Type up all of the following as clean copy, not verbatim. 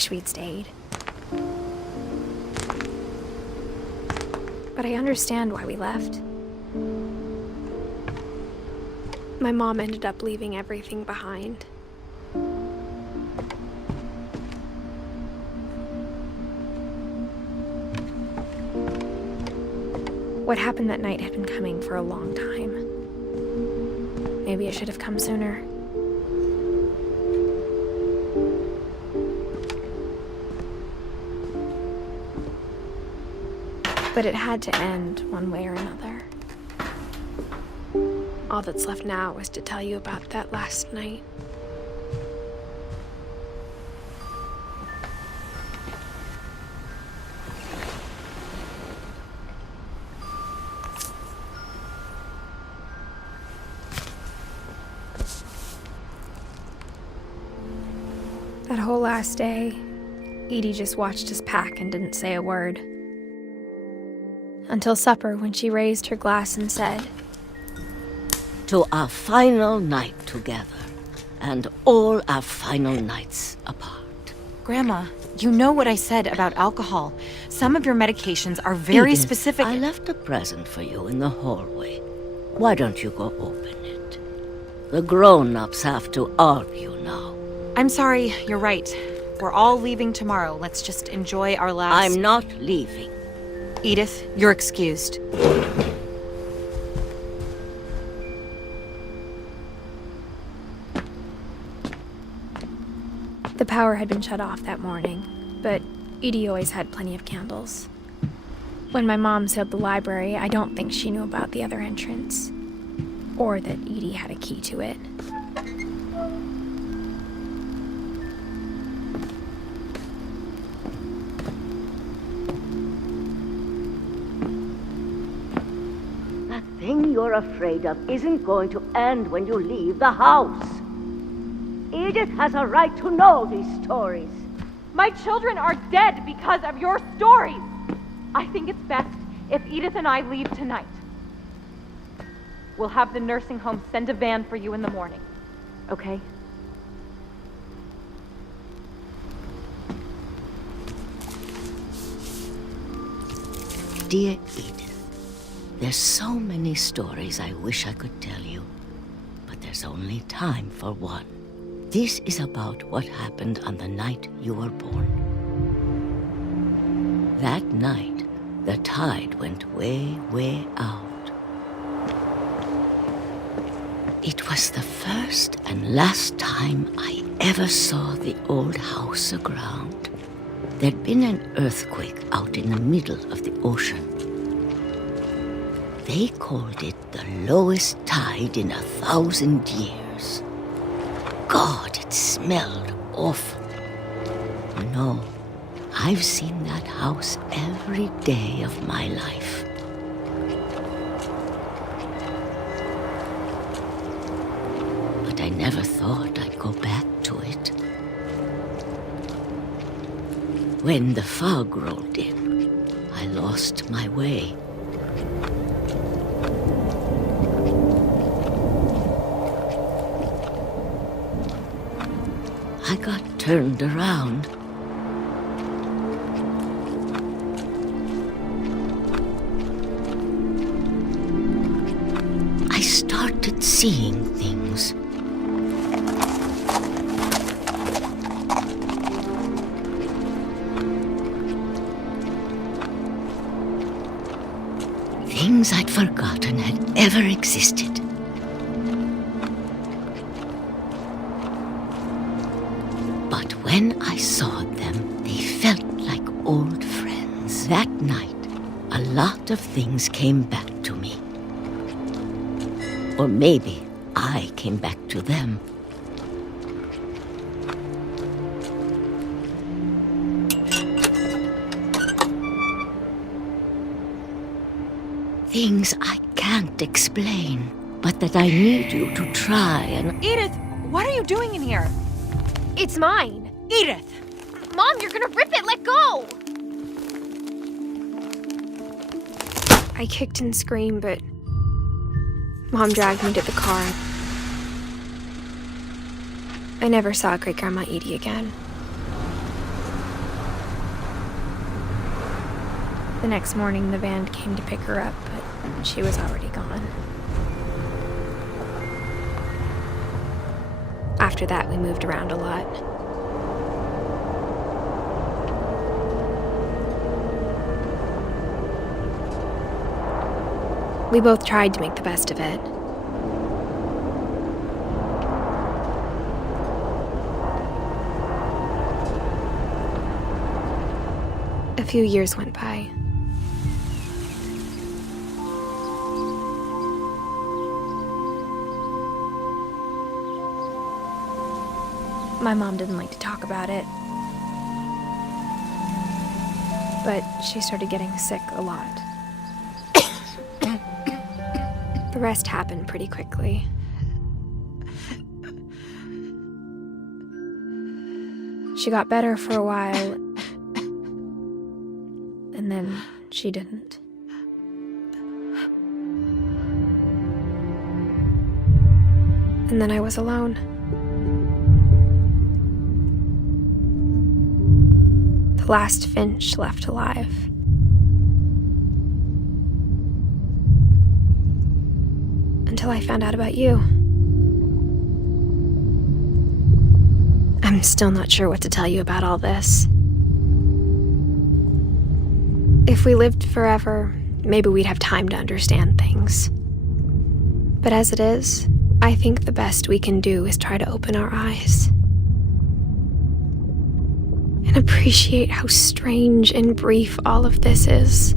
wish we'd stayed. But I understand why we left. My mom ended up leaving everything behind. What happened that night had been coming for a long time. Maybe it should have come sooner. But it had to end one way or another. All that's left now is to tell you about that last night. That whole last day, Edie just watched us pack and didn't say a word. Until supper, when she raised her glass and said, "To our final night together, and all our final nights apart." Grandma, you know what I said about alcohol. Some of your medications are very Edith, specific. I left a present for you in the hallway. Why don't you go open it? The grown-ups have to argue now. I'm sorry, you're right. We're all leaving tomorrow. Let's just enjoy our last... I'm not leaving. Edith, you're excused. The power had been shut off that morning, but Edie always had plenty of candles. When my mom sealed the library, I don't think she knew about the other entrance, or that Edie had a key to it. That thing you're afraid of isn't going to end when you leave the house. Edith has a right to know these stories. My children are dead because of your stories. I think it's best if Edith and I leave tonight. We'll have the nursing home send a van for you in the morning, okay? Dear Edith, there's so many stories I wish I could tell you, but there's only time for one. This is about what happened on the night you were born. That night, the tide went way, way out. It was the first and last time I ever saw the old house aground. There'd been an earthquake out in the middle of the ocean. They called it the lowest tide in 1,000 years. God, it smelled awful. No, I've seen that house every day of my life. But I never thought I'd go back to it. When the fog rolled in, I lost my way. I got turned around. I started seeing things. Things I'd forgotten had ever existed. But when I saw them, they felt like old friends. That night, a lot of things came back to me. Or maybe I came back to them. Things I can't explain, but that I need you to try and... Edith, what are you doing in here? It's mine! Edith! Mom, you're gonna rip it! Let go! I kicked and screamed, but Mom dragged me to the car. I never saw Great-Grandma Edie again. The next morning, the van came to pick her up, but she was already gone. After that, we moved around a lot. We both tried to make the best of it. A few years went by. My mom didn't like to talk about it, but she started getting sick a lot. The rest happened pretty quickly. She got better for a while, and then she didn't. And then I was alone. The last Finch left alive. Until I found out about you. I'm still not sure what to tell you about all this. If we lived forever, maybe we'd have time to understand things. But as it is, I think the best we can do is try to open our eyes. And appreciate how strange and brief all of this is.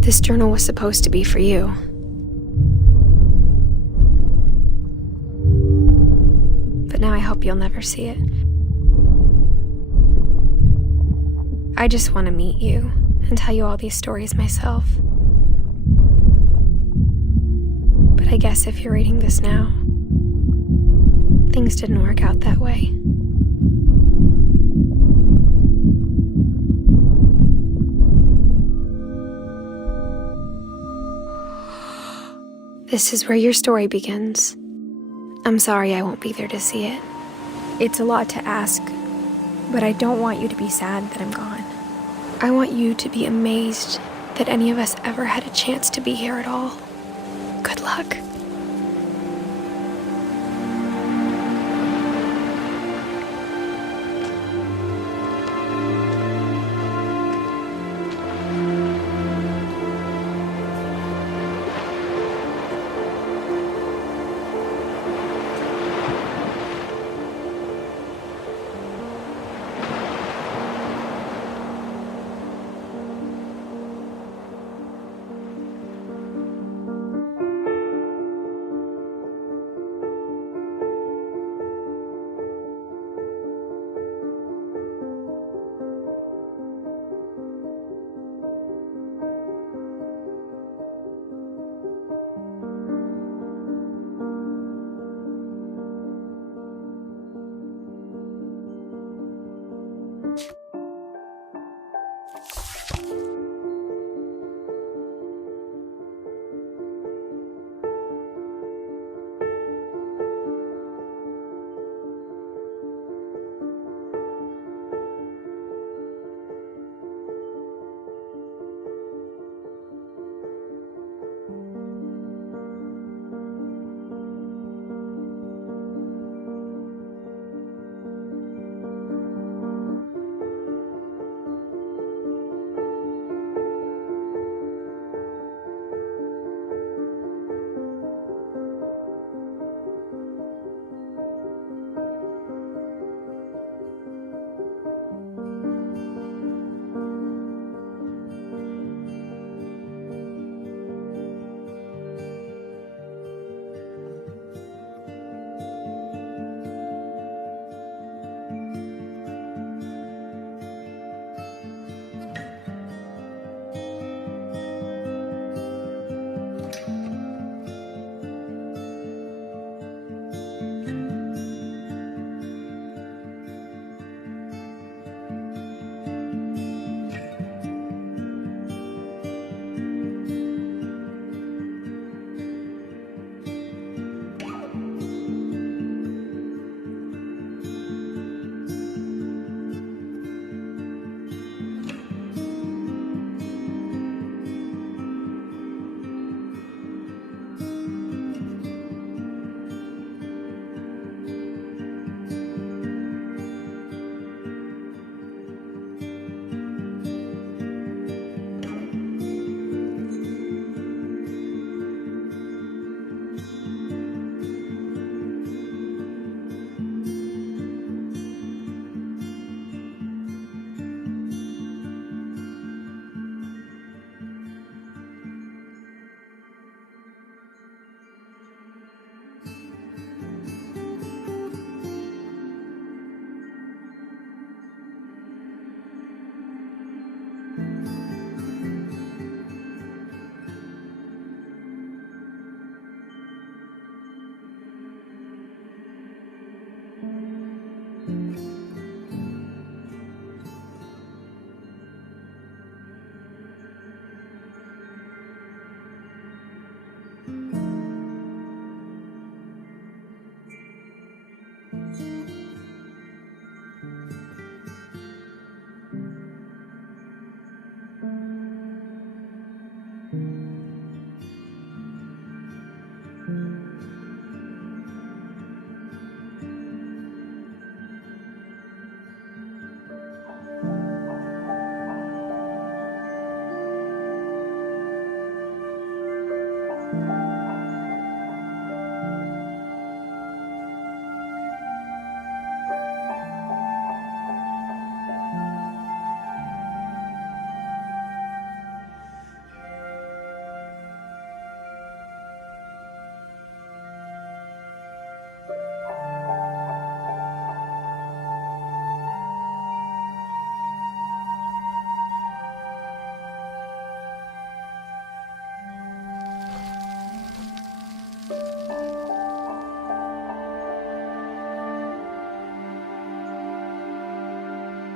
This journal was supposed to be for you. But now I hope you'll never see it. I just want to meet you and tell you all these stories myself. But I guess if you're reading this now, things didn't work out that way. This is where your story begins. I'm sorry I won't be there to see it. It's a lot to ask, but I don't want you to be sad that I'm gone. I want you to be amazed that any of us ever had a chance to be here at all. Good luck.